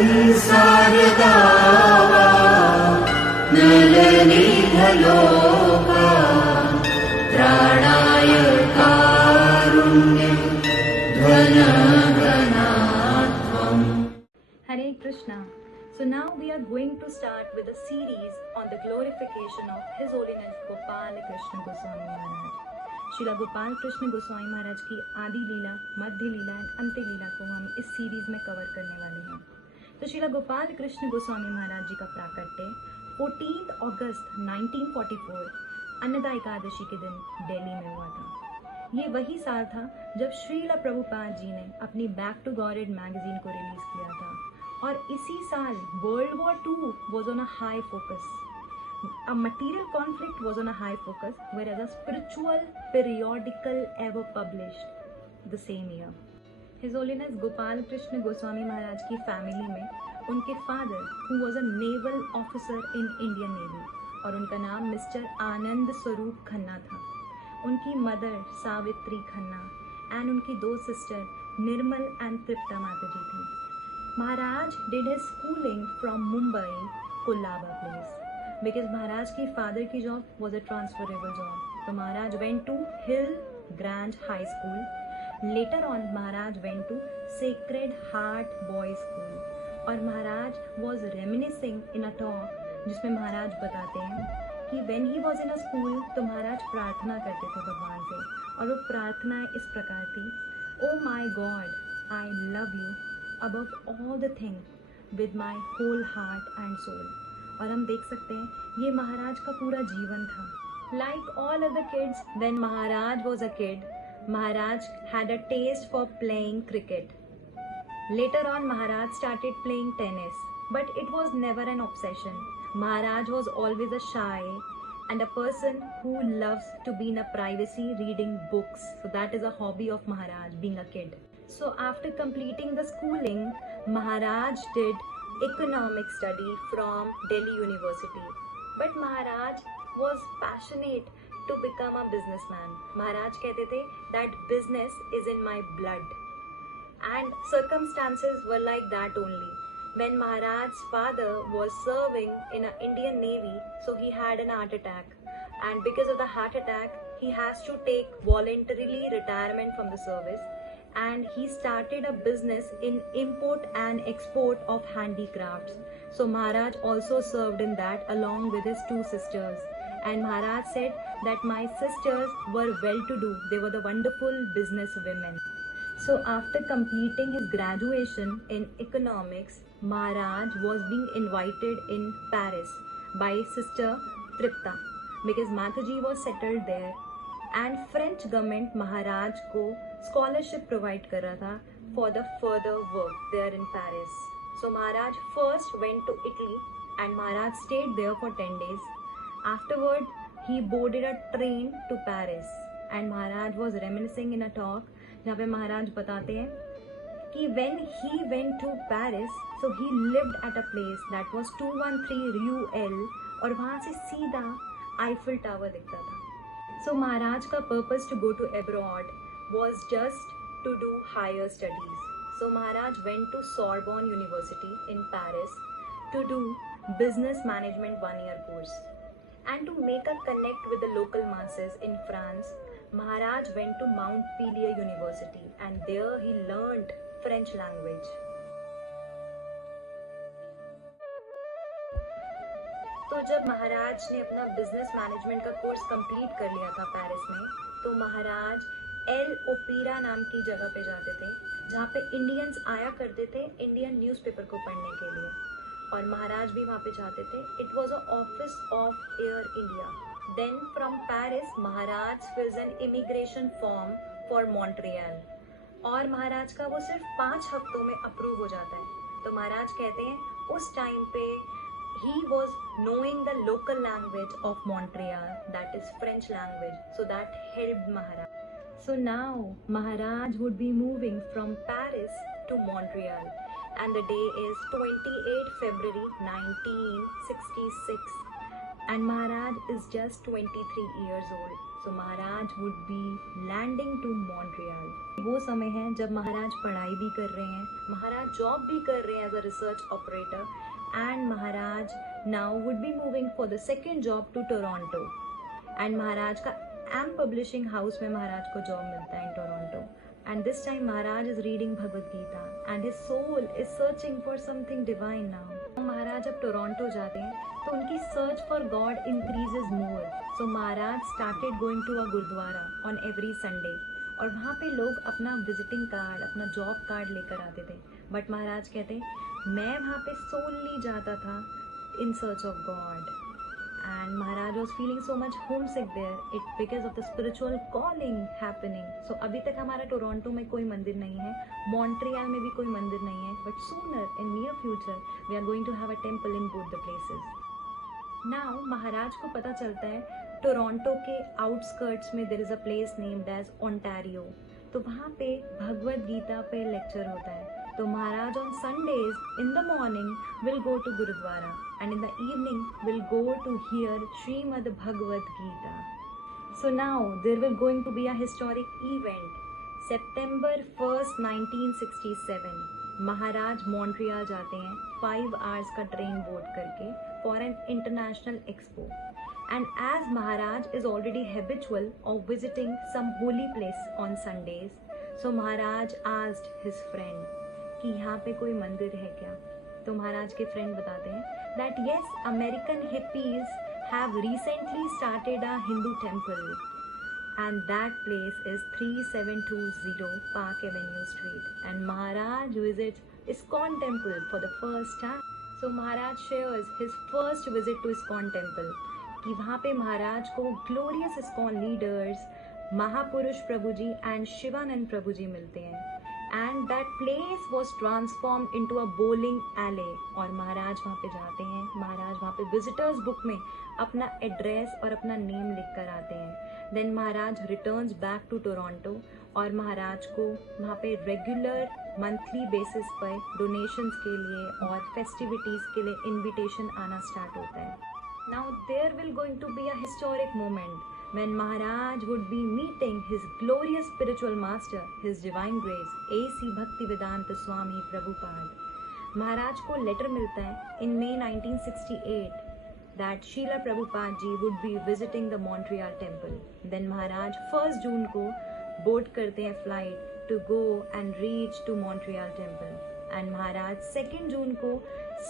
संसारदा नलनिधलोका त्राणाय कारुण्यं घनघनात्वम्. Hare Krishna. So now we are going to start with a series on the glorification of His Holiness Gopal Krishna Goswami Maharaj. Srila Gopal Krishna Goswami महाराज की आदि लीला, मध्य लीला and अंत्य लीला को हम इस series में cover करने वाले हैं. तो श्रीला गोपाल कृष्ण गोस्वामी महाराज जी का प्राकट्य 14 अगस्त 1944 अन्नदा एकादशी के दिन दिल्ली में हुआ था. ये वही साल था जब श्रीला प्रभुपाद जी ने अपनी बैक टू गॉडेड मैगजीन को रिलीज किया था, और इसी साल world war 2 was on a high focus. A material conflict was on a high focus, whereas a spiritual periodical ever published the same year. His Holiness Gopal Krishna Goswami Maharaj की family में उनके father who was a naval officer in Indian Navy और उनका नाम mister आनंद स्वरूप खन्ना था. उनकी mother Savitri Khanna and उनकी दो सिस्टर निर्मल एंड तृप्ता माताजी थी. Maharaj did his schooling from Mumbai, Colaba place. Because Maharaj की father की job was a transferable job. So Maharaj went to Hill Grange High School. Later on, Maharaj went to Sacred Heart Boys School. और Maharaj was reminiscing in a talk जिसमें महाराज बताते हैं कि when he was in a school तो महाराज प्रार्थना करते थे भगवान से, और वो प्रार्थनाएं इस प्रकार थी: Oh my God, I love you above all the things with my whole heart and soul. और हम देख सकते हैं ये महाराज का पूरा जीवन था. Like all other kids, when Maharaj was a kid, Maharaj had a taste for playing cricket. Later on, Maharaj started playing tennis, but it was never an obsession. Maharaj was always a shy and a person who loves to be in a privacy reading books. So that is a hobby of Maharaj, being a kid. So after completing the schooling, Maharaj did economic study from Delhi University. But Maharaj was passionate to become a businessman. Maharaj कहते थे that business is in my blood. And circumstances were like that only. When Maharaj's father was serving in an Indian Navy, so he had an heart attack. And because of the heart attack, he has to take voluntarily retirement from the service. And he started a business in import and export of handicrafts. So Maharaj also served in that along with his two sisters. And Maharaj said that my sisters were well-to-do. They were the wonderful business women. So after completing his graduation in economics, Maharaj was being invited in Paris by sister Tripta because Mataji was settled there. And French government Maharaj को scholarship provide कर रहा था for the further work there in Paris. So Maharaj first went to Italy and Maharaj stayed there for 10 days. Afterward, he boarded a train to Paris and Maharaj was reminiscing in a talk जहाँ पे महाराज बताते हैं कि when he went to Paris, so he lived at a place that was 213 Rue L और वहाँ से सीधा Eiffel Tower दिखता था. So Maharaj का purpose to go to abroad was just to do higher studies. So Maharaj went to Sorbonne University in Paris to do business management 1-year course. And to make a connect with the local masses in France, Maharaj went to Montpellier University and there he learned French language. तो जब महाराज ने अपना business management का course complete कर लिया था Paris में, तो महाराज एल ओपेरा नाम की जगह पे जाते थे जहाँ पे इंडियंस आया करते थे इंडियन न्यूज़पेपर को पढ़ने के लिए, और महाराज भी वहाँ पे जाते थे. It was a office of Air India. Then from Paris Maharaj fills an immigration form for Montreal, और महाराज का वो सिर्फ 5 हफ्तों में अप्रूव हो जाता है. तो महाराज कहते हैं उस टाइम पे he was knowing the local language of Montreal, that is French language, so that helped Maharaj. So now Maharaj would be moving from Paris to Montreal and the day is 28 February 1966 and Maharaj is just 23 years old. So Maharaj would be landing to Montreal. वो समय है जब महाराज पढ़ाई भी कर रहे हैं, महाराज job भी कर रहे हैं as a research operator, and Maharaj now would be moving for the second job to Toronto. And Maharaj का एम पब्लिशिंग हाउस में महाराज को जॉब मिलता है in Toronto. And this time Maharaj is reading Bhagavad Gita and his soul is searching for something divine now. महाराज जब Toronto जाते हैं तो उनकी search for God increases more. So Maharaj started going to a gurdwara on every Sunday. और वहाँ पे लोग अपना विजिटिंग कार्ड, अपना जॉब कार्ड लेकर आते थे. बट महाराज कहते मैं वहाँ पे solely जाता था in search of God. And Maharaj was feeling so much homesick there because of the spiritual calling happening. So अभी तक हमारा टोरंटो में कोई मंदिर नहीं है, मॉन्ट्रियल में भी कोई मंदिर नहीं है, but sooner in near future we are going to have a temple in both the places. Now महाराज को पता चलता है टोरंटो के outskirts में there is a place named as Ontario. तो वहाँ पे भगवद गीता पे लेक्चर होता है. तो महाराज on Sundays in the morning will go to Gurudwara and in the evening will go to hear Srimad Bhagavad Gita. So now there will going to be a historic event. September 1st, 1967. Maharaj Montreal जाते हैं 5 hours का train board करके for an international expo. And as Maharaj is already habitual of visiting some holy place on Sundays, so Maharaj asked his friend कि यहाँ पे कोई मंदिर है क्या. तो महाराज के फ्रेंड बताते हैं that yes, American hippies have recently started a Hindu temple and that place is 3720 Park Avenue Street and Maharaj visits ISKCON temple for the first time. So Maharaj shares his first visit to ISKCON temple कि वहाँ पे महाराज को glorious ISKCON leaders महापुरुष प्रभु जी and Shivanand प्रभु जी मिलते हैं. And that place was transformed into a bowling alley. और महाराज वहाँ पे जाते हैं, महाराज वहाँ पे विजिटर्स बुक में अपना एड्रेस और अपना नेम लिख कर आते हैं. Then Maharaj returns back to Toronto और महाराज को वहाँ पे रेगुलर मंथली बेसिस पर डोनेशंस के लिए और फेस्टिविटीज़ के लिए इनविटेशन आना स्टार्ट होता है. Now there will going to be a historic moment when Maharaj would be meeting his glorious spiritual master, His Divine Grace, A.C. Bhaktivedanta Swami Prabhupada. महाराज को लेटर मिलता है in May 1968 that Srila Prabhupada ji would be visiting the Montreal temple. Then Maharaj 1st June को board करते हैं flight to go and reach to Montreal temple. And Maharaj 2nd June को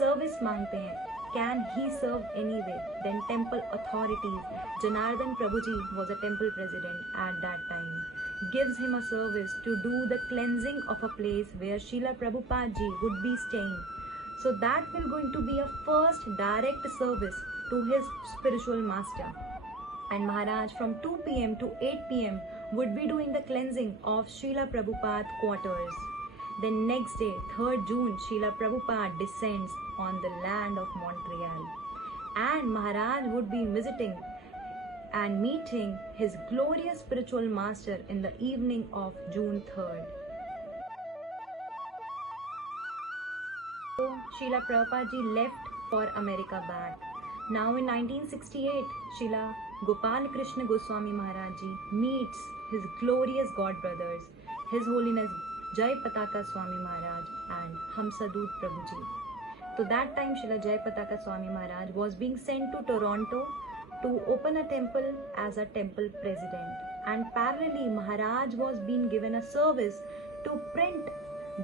service मांगते हैं. Can he serve anyway? Then temple authorities, Janardhan Prabhuji was a temple president at that time, gives him a service to do the cleansing of a place where Srila Prabhupada ji would be staying. So that will going to be a first direct service to his spiritual master. And Maharaj from 2 p.m. to 8 p.m. would be doing the cleansing of Srila Prabhupada quarters. Then next day, 3rd June, Srila Prabhupada descends on the land of Montreal. And Maharaj would be visiting and meeting his glorious spiritual master in the evening of June 3rd. So, Srila Prabhupada ji left for America back. Now in 1968, Srila Gopal Krishna Goswami Maharaj ji meets his glorious God brothers, His Holiness Jai Pataka Swami Maharaj and Hamsadut Prabhu ji. So that time Srila Jai Pataka Swami Maharaj was being sent to Toronto to open a temple as a temple president. And parallelly Maharaj was being given a service to print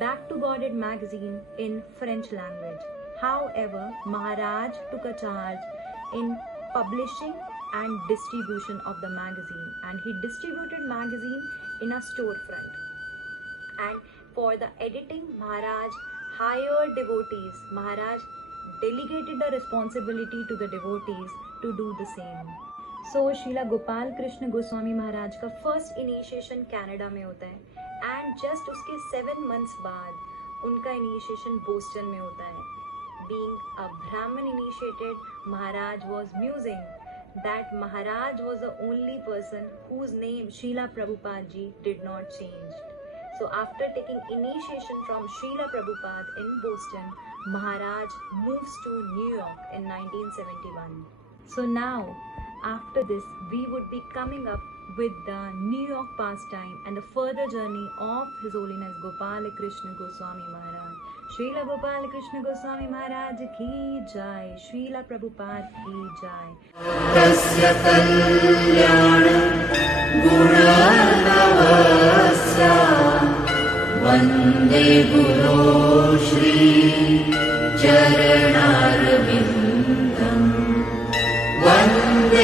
Back to Godhead magazine in French language. However, Maharaj took a charge in publishing and distribution of the magazine, and he distributed magazine in a storefront. And for the editing, Maharaj hired devotees. Maharaj delegated the responsibility to the devotees to do the same. So Srila Gopal Krishna Goswami Maharaj का first initiation Canada में होता है, and just उसके 7 months बाद उनका initiation Boston में होता है. Being a Brahmin initiated, Maharaj was musing that Maharaj was the only person whose name Srila Prabhupada ji did not change. So after taking initiation from Srila Prabhupada in Boston, Maharaj moves to New York in 1971. So now, after this, we would be coming up with the New York pastime and the further journey of His Holiness Gopal Krishna Goswami Maharaj. Srila Gopal Krishna Goswami Maharaj ki jai, Srila Prabhupada ki jai. तस्य कल्याण गुणार्णवस्य वन्दे गुरो श्री चरण